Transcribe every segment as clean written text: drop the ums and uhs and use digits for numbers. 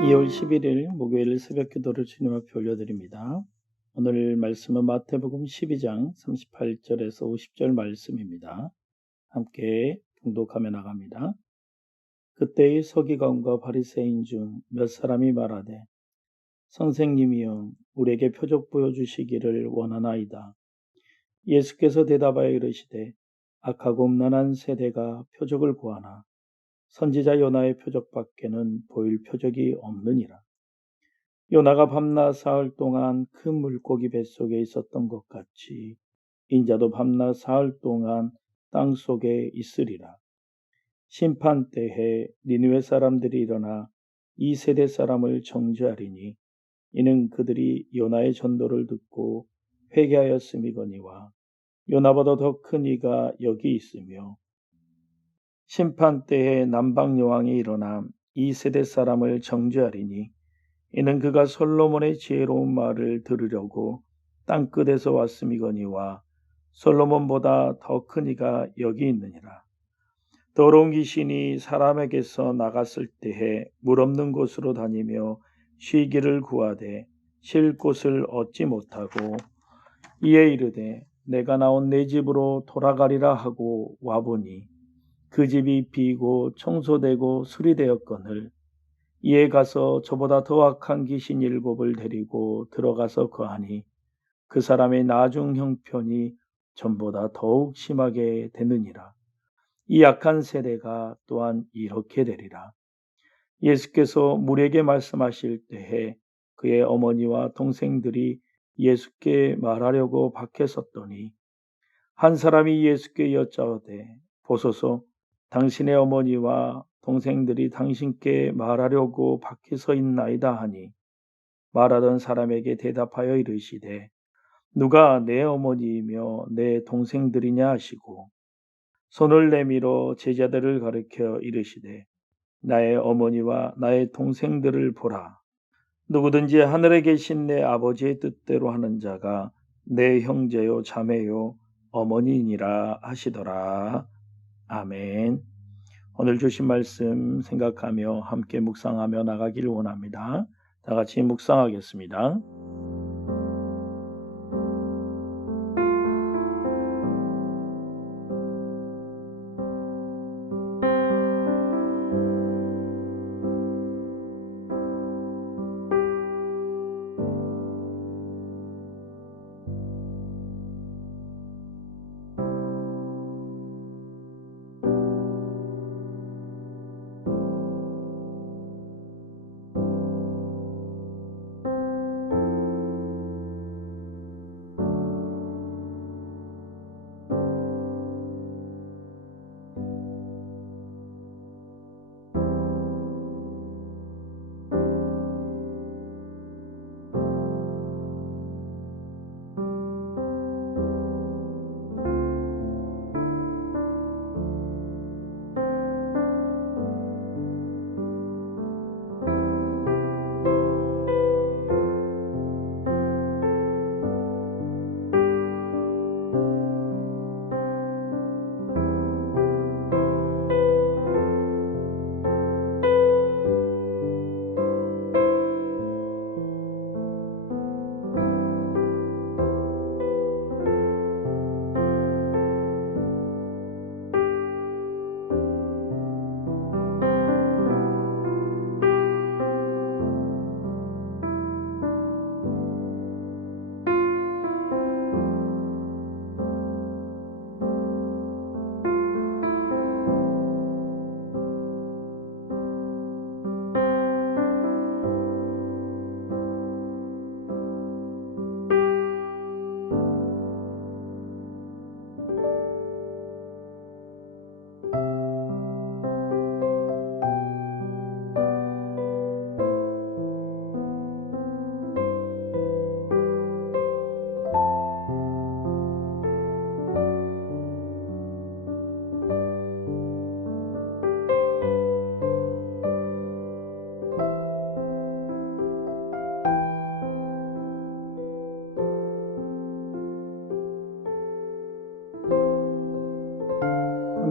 2월 11일 목요일 새벽 기도를 주님 앞에 올려드립니다. 오늘 말씀은 마태복음 12장 38절에서 50절 말씀입니다. 함께 봉독하며 나갑니다. 그때의 서기관과 바리새인 중 몇 사람이 말하되 선생님이여 우리에게 표적 보여주시기를 원하나이다. 예수께서 대답하여 이르시되 악하고 음란한 세대가 표적을 구하나 선지자 요나의 표적밖에는 보일 표적이 없느니라. 요나가 밤낮 사흘 동안 큰 물고기 뱃속에 있었던 것 같이 인자도 밤낮 사흘 동안 땅속에 있으리라. 심판 때에 니느웨 사람들이 일어나 이 세대 사람을 정죄하리니 이는 그들이 요나의 전도를 듣고 회개하였음이거니와 요나보다 더 큰 이가 여기 있으며 심판 때에 남방 여왕이 일어나 이 세대 사람을 정죄하리니 이는 그가 솔로몬의 지혜로운 말을 들으려고 땅끝에서 왔음이거니와 솔로몬보다 더 큰 이가 여기 있느니라. 더러운 귀신이 사람에게서 나갔을 때에 물 없는 곳으로 다니며 쉬기를 구하되 쉴 곳을 얻지 못하고 이에 이르되 내가 나온 내 집으로 돌아가리라 하고 와보니 그 집이 비고 청소되고 수리되었거늘 이에 가서 저보다 더 악한 귀신 7을 데리고 들어가서 거하니 그 사람의 나중 형편이 전보다 더욱 심하게 되느니라. 이 악한 세대가 또한 이렇게 되리라. 예수께서 무리에게 말씀하실 때에 그의 어머니와 동생들이 예수께 말하려고 밖에 섰더니 한 사람이 예수께 여짜오되 보소서 당신의 어머니와 동생들이 당신께 말하려고 밖에 서 있나이다 하니 말하던 사람에게 대답하여 이르시되 누가 내 어머니이며 내 동생들이냐 하시고 손을 내밀어 제자들을 가리켜 이르시되 나의 어머니와 나의 동생들을 보라. 누구든지 하늘에 계신 내 아버지의 뜻대로 하는 자가 내 형제요 자매요 어머니이니라 하시더라. 아멘. 오늘 주신 말씀 생각하며 함께 묵상하며 나가기를 원합니다. 다 같이 묵상하겠습니다.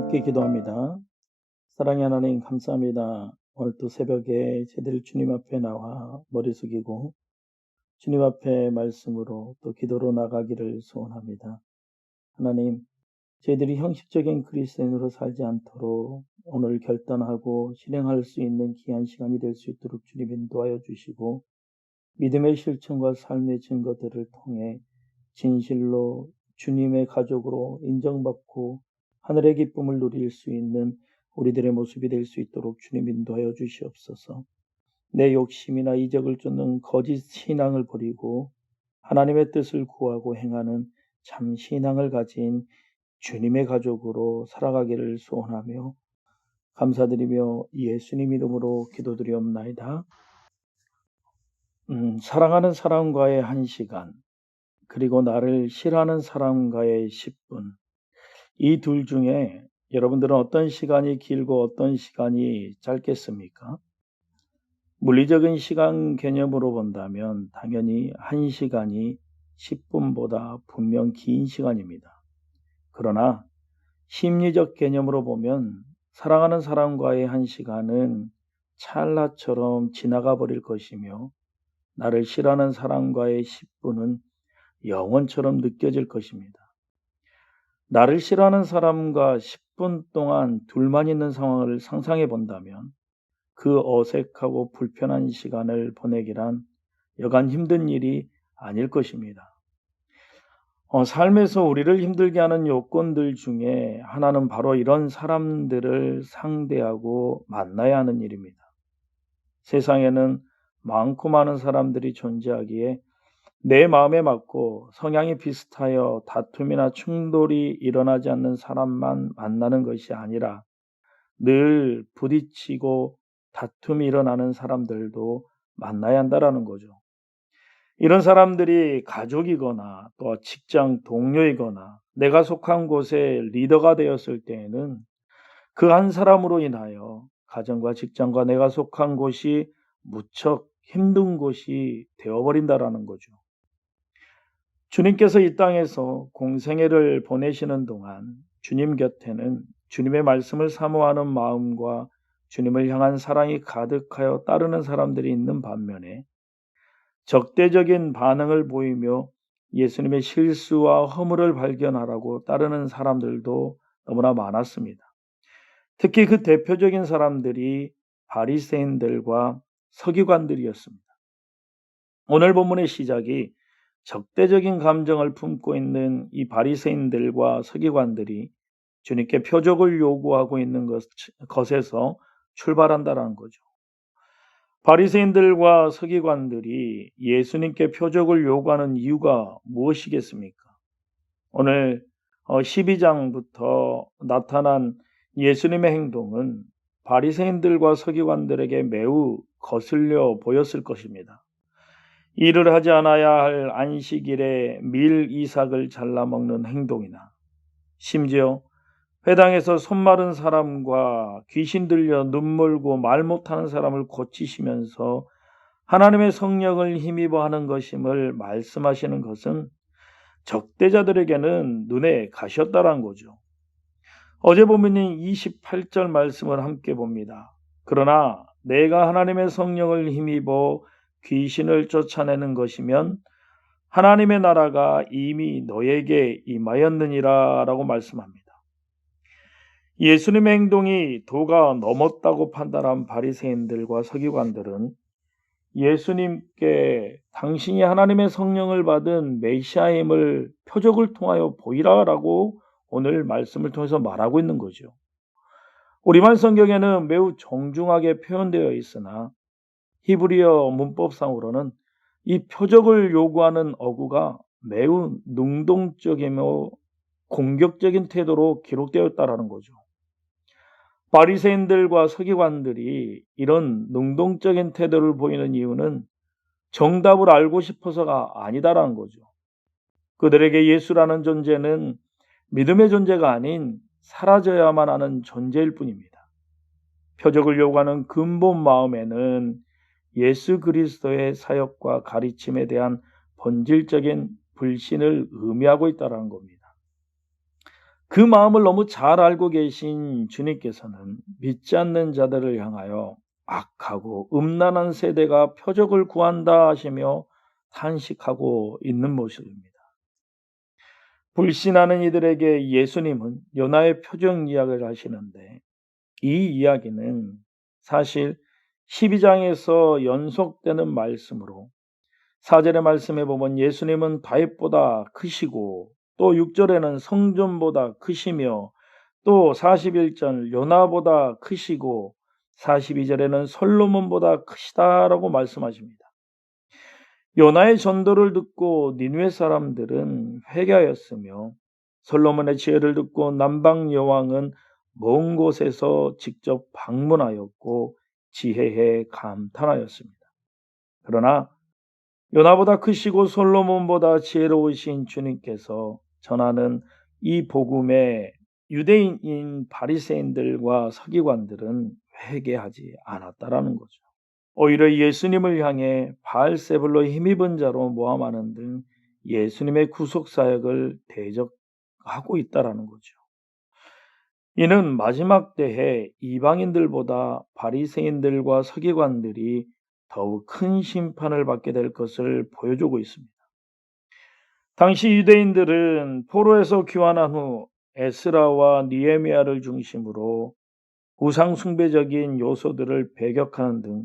함께 기도합니다. 사랑의 하나님 감사합니다. 오늘 또 새벽에 제대로 주님 앞에 나와 머리 숙이고 주님 앞에 말씀으로 또 기도로 나가기를 소원합니다. 하나님, 저희들이 형식적인 그리스도인으로 살지 않도록 오늘 결단하고 실행할 수 있는 귀한 시간이 될 수 있도록 주님 인도하여 주시고 믿음의 실천과 삶의 증거들을 통해 진실로 주님의 가족으로 인정받고 하늘의 기쁨을 누릴 수 있는 우리들의 모습이 될 수 있도록 주님 인도하여 주시옵소서. 내 욕심이나 이적을 쫓는 거짓 신앙을 버리고 하나님의 뜻을 구하고 행하는 참 신앙을 가진 주님의 가족으로 살아가기를 소원하며 감사드리며 예수님 이름으로 기도드리옵나이다. 사랑하는 사람과의 1시간, 그리고 나를 싫어하는 사람과의 10분, 이 둘 중에 여러분들은 어떤 시간이 길고 어떤 시간이 짧겠습니까? 물리적인 시간 개념으로 본다면 당연히 1시간이 10분보다 분명 긴 시간입니다. 그러나 심리적 개념으로 보면 사랑하는 사람과의 1시간은 찰나처럼 지나가 버릴 것이며 나를 싫어하는 사람과의 10분은 영원처럼 느껴질 것입니다. 나를 싫어하는 사람과 10분 동안 둘만 있는 상황을 상상해 본다면 그 어색하고 불편한 시간을 보내기란 여간 힘든 일이 아닐 것입니다. 삶에서 우리를 힘들게 하는 요건들 중에 하나는 바로 이런 사람들을 상대하고 만나야 하는 일입니다. 세상에는 많고 많은 사람들이 존재하기에 내 마음에 맞고 성향이 비슷하여 다툼이나 충돌이 일어나지 않는 사람만 만나는 것이 아니라 늘 부딪히고 다툼이 일어나는 사람들도 만나야 한다라는 거죠. 이런 사람들이 가족이거나 또 직장 동료이거나 내가 속한 곳의 리더가 되었을 때에는 그 한 사람으로 인하여 가정과 직장과 내가 속한 곳이 무척 힘든 곳이 되어버린다라는 거죠. 주님께서 이 땅에서 공생애를 보내시는 동안 주님 곁에는 주님의 말씀을 사모하는 마음과 주님을 향한 사랑이 가득하여 따르는 사람들이 있는 반면에 적대적인 반응을 보이며 예수님의 실수와 허물을 발견하라고 따르는 사람들도 너무나 많았습니다. 특히 그 대표적인 사람들이 바리새인들과 서기관들이었습니다. 오늘 본문의 시작이 적대적인 감정을 품고 있는 이 바리새인들과 서기관들이 주님께 표적을 요구하고 있는 것에서 출발한다는 거죠. 바리새인들과 서기관들이 예수님께 표적을 요구하는 이유가 무엇이겠습니까? 오늘 12장부터 나타난 예수님의 행동은 바리새인들과 서기관들에게 매우 거슬려 보였을 것입니다. 일을 하지 않아야 할 안식일에 밀 이삭을 잘라 먹는 행동이나 심지어 회당에서 손 마른 사람과 귀신 들려 눈물고 말 못하는 사람을 고치시면서 하나님의 성령을 힘입어 하는 것임을 말씀하시는 것은 적대자들에게는 눈에 가셨다란 거죠. 어제 보면은 28절 말씀을 함께 봅니다. 그러나 내가 하나님의 성령을 힘입어 귀신을 쫓아내는 것이면 하나님의 나라가 이미 너에게 임하였느니라 라고 말씀합니다. 예수님의 행동이 도가 넘었다고 판단한 바리새인들과 서기관들은 예수님께 당신이 하나님의 성령을 받은 메시아임을 표적을 통하여 보이라라고 오늘 말씀을 통해서 말하고 있는 거죠. 우리말 성경에는 매우 정중하게 표현되어 있으나 히브리어 문법상으로는 이 표적을 요구하는 어구가 매우 능동적이며 공격적인 태도로 기록되었다라는 거죠. 바리새인들과 서기관들이 이런 능동적인 태도를 보이는 이유는 정답을 알고 싶어서가 아니다라는 거죠. 그들에게 예수라는 존재는 믿음의 존재가 아닌 사라져야만 하는 존재일 뿐입니다. 표적을 요구하는 근본 마음에는 예수 그리스도의 사역과 가르침에 대한 본질적인 불신을 의미하고 있다는 겁니다. 그 마음을 너무 잘 알고 계신 주님께서는 믿지 않는 자들을 향하여 악하고 음란한 세대가 표적을 구한다 하시며 탄식하고 있는 모습입니다. 불신하는 이들에게 예수님은 요나의 표적 이야기를 하시는데, 이 이야기는 사실 12장에서 연속되는 말씀으로 4절의 말씀에 보면 예수님은 다윗보다 크시고, 또 6절에는 성전보다 크시며, 또 41절 요나보다 크시고, 42절에는 솔로몬보다 크시다라고 말씀하십니다. 요나의 전도를 듣고 니느웨 사람들은 회개하였으며, 솔로몬의 지혜를 듣고 남방 여왕은 먼 곳에서 직접 방문하였고 지혜에 감탄하였습니다. 그러나 요나보다 크시고 솔로몬보다 지혜로우신 주님께서 전하는 이 복음에 유대인인 바리새인들과 서기관들은 회개하지 않았다라는 거죠. 오히려 예수님을 향해 바알세불로 힘입은 자로 모함하는 등 예수님의 구속 사역을 대적하고 있다라는 거죠. 이는 마지막 때에 이방인들보다 바리새인들과 서기관들이 더욱 큰 심판을 받게 될 것을 보여주고 있습니다. 당시 유대인들은 포로에서 귀환한 후 에스라와 니에미아를 중심으로 우상 숭배적인 요소들을 배격하는 등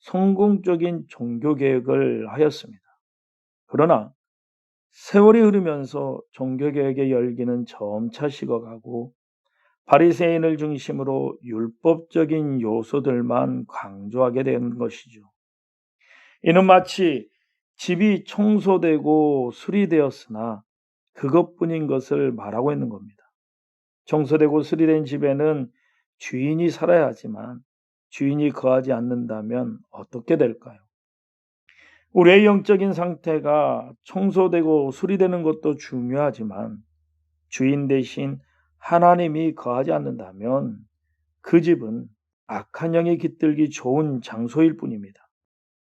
성공적인 종교개혁을 하였습니다. 그러나 세월이 흐르면서 종교개혁의 열기는 점차 식어가고 바리새인을 중심으로 율법적인 요소들만 강조하게 된 것이죠. 이는 마치 집이 청소되고 수리되었으나 그것뿐인 것을 말하고 있는 겁니다. 청소되고 수리된 집에는 주인이 살아야 하지만 주인이 거하지 않는다면 어떻게 될까요? 우리의 영적인 상태가 청소되고 수리되는 것도 중요하지만 주인 대신 하나님이 거하지 않는다면 그 집은 악한 영이 깃들기 좋은 장소일 뿐입니다.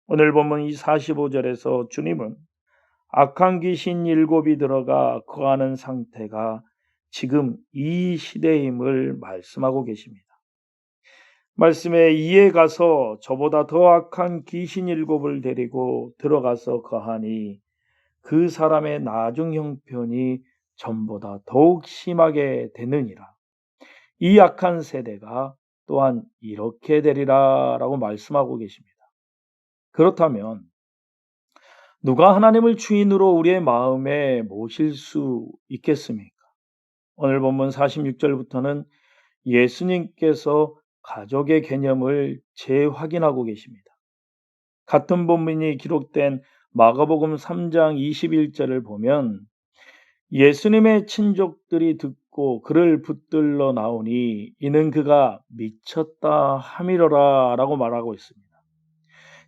오늘 보면 이 45절에서 주님은 악한 귀신 7이 들어가 거하는 상태가 지금 이 시대임을 말씀하고 계십니다. 말씀에 이에 가서 저보다 더 악한 귀신 7을 데리고 들어가서 거하니 그 사람의 나중 형편이 전보다 더욱 심하게 되느니라. 이 악한 세대가 또한 이렇게 되리라 라고 말씀하고 계십니다. 그렇다면 누가 하나님을 주인으로 우리의 마음에 모실 수 있겠습니까? 오늘 본문 46절부터는 예수님께서 가족의 개념을 재확인하고 계십니다. 같은 본문이 기록된 마가복음 3장 21절을 보면 예수님의 친족들이 듣고 그를 붙들러 나오니 이는 그가 미쳤다 함이로라 라고 말하고 있습니다.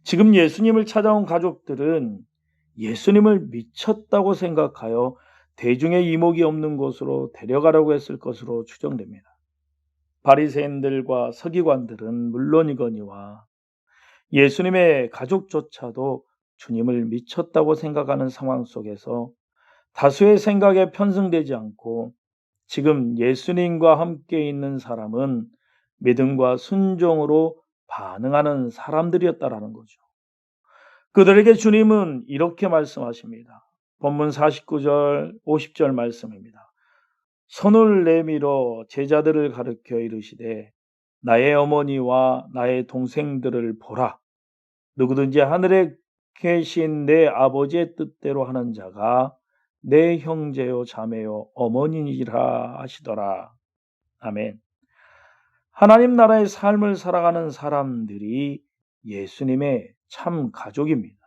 지금 예수님을 찾아온 가족들은 예수님을 미쳤다고 생각하여 대중의 이목이 없는 곳으로 데려가려고 했을 것으로 추정됩니다. 바리새인들과 서기관들은 물론이거니와 예수님의 가족조차도 주님을 미쳤다고 생각하는 상황 속에서 다수의 생각에 편승되지 않고 지금 예수님과 함께 있는 사람은 믿음과 순종으로 반응하는 사람들이었다라는 거죠. 그들에게 주님은 이렇게 말씀하십니다. 본문 49절, 50절 말씀입니다. 손을 내밀어 제자들을 가르쳐 이르시되 나의 어머니와 나의 동생들을 보라. 누구든지 하늘에 계신 내 아버지의 뜻대로 하는 자가 내 형제요 자매요 어머니니라 하시더라. 아멘. 하나님 나라의 삶을 살아가는 사람들이 예수님의 참 가족입니다.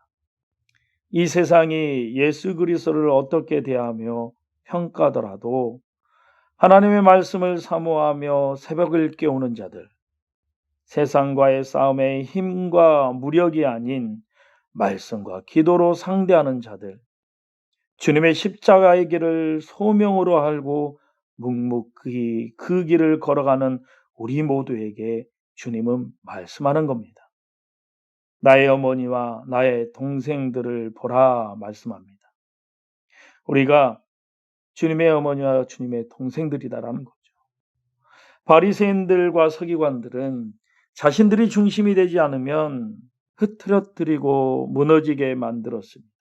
이 세상이 예수 그리스도를 어떻게 대하며 평가하더라도 하나님의 말씀을 사모하며 새벽을 깨우는 자들, 세상과의 싸움의 힘과 무력이 아닌 말씀과 기도로 상대하는 자들, 주님의 십자가의 길을 소명으로 알고 묵묵히 그 길을 걸어가는 우리 모두에게 주님은 말씀하는 겁니다. 나의 어머니와 나의 동생들을 보라 말씀합니다. 우리가 주님의 어머니와 주님의 동생들이다라는 거죠. 바리새인들과 서기관들은 자신들이 중심이 되지 않으면 흐트러뜨리고 무너지게 만들었습니다.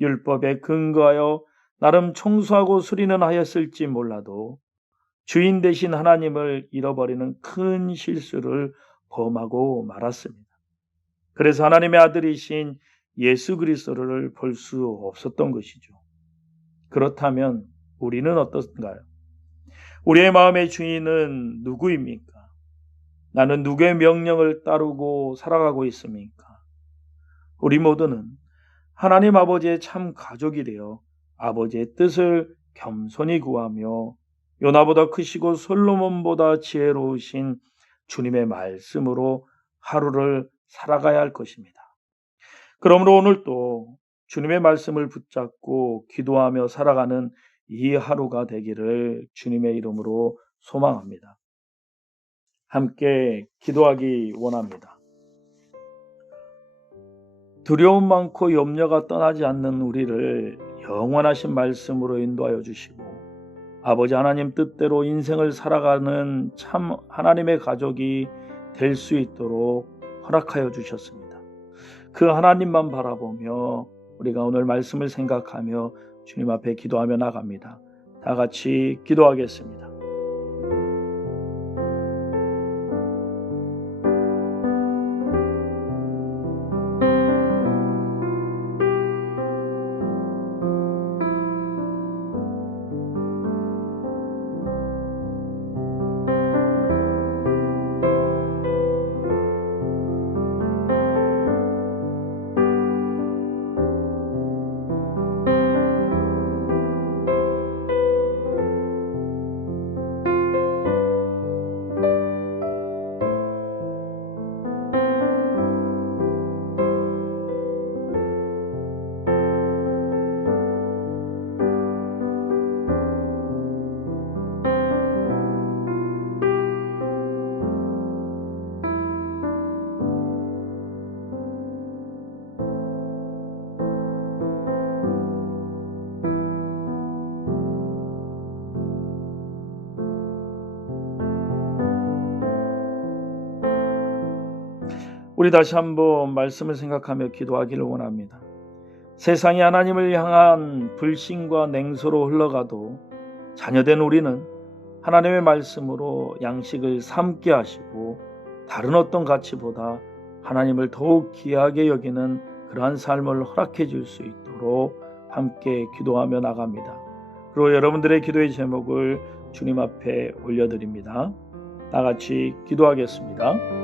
율법에 근거하여 나름 청소하고 수리는 하였을지 몰라도 주인 되신 하나님을 잃어버리는 큰 실수를 범하고 말았습니다. 그래서 하나님의 아들이신 예수 그리스도를 볼 수 없었던 것이죠. 그렇다면 우리는 어떻은가요? 우리의 마음의 주인은 누구입니까? 나는 누구의 명령을 따르고 살아가고 있습니까? 우리 모두는 하나님 아버지의 참 가족이 되어 아버지의 뜻을 겸손히 구하며 요나보다 크시고 솔로몬보다 지혜로우신 주님의 말씀으로 하루를 살아가야 할 것입니다. 그러므로 오늘도 주님의 말씀을 붙잡고 기도하며 살아가는 이 하루가 되기를 주님의 이름으로 소망합니다. 함께 기도하기 원합니다. 두려움 많고 염려가 떠나지 않는 우리를 영원하신 말씀으로 인도하여 주시고 아버지 하나님 뜻대로 인생을 살아가는 참 하나님의 가족이 될 수 있도록 허락하여 주셨습니다. 그 하나님만 바라보며 우리가 오늘 말씀을 생각하며 주님 앞에 기도하며 나갑니다. 다 같이 기도하겠습니다. 우리 다시 한번 말씀을 생각하며 기도하기를 원합니다. 세상이 하나님을 향한 불신과 냉소로 흘러가도 자녀된 우리는 하나님의 말씀으로 양식을 삼게 하시고 다른 어떤 가치보다 하나님을 더욱 귀하게 여기는 그러한 삶을 허락해 줄 수 있도록 함께 기도하며 나갑니다. 그리고 여러분들의 기도의 제목을 주님 앞에 올려드립니다. 다 같이 기도하겠습니다.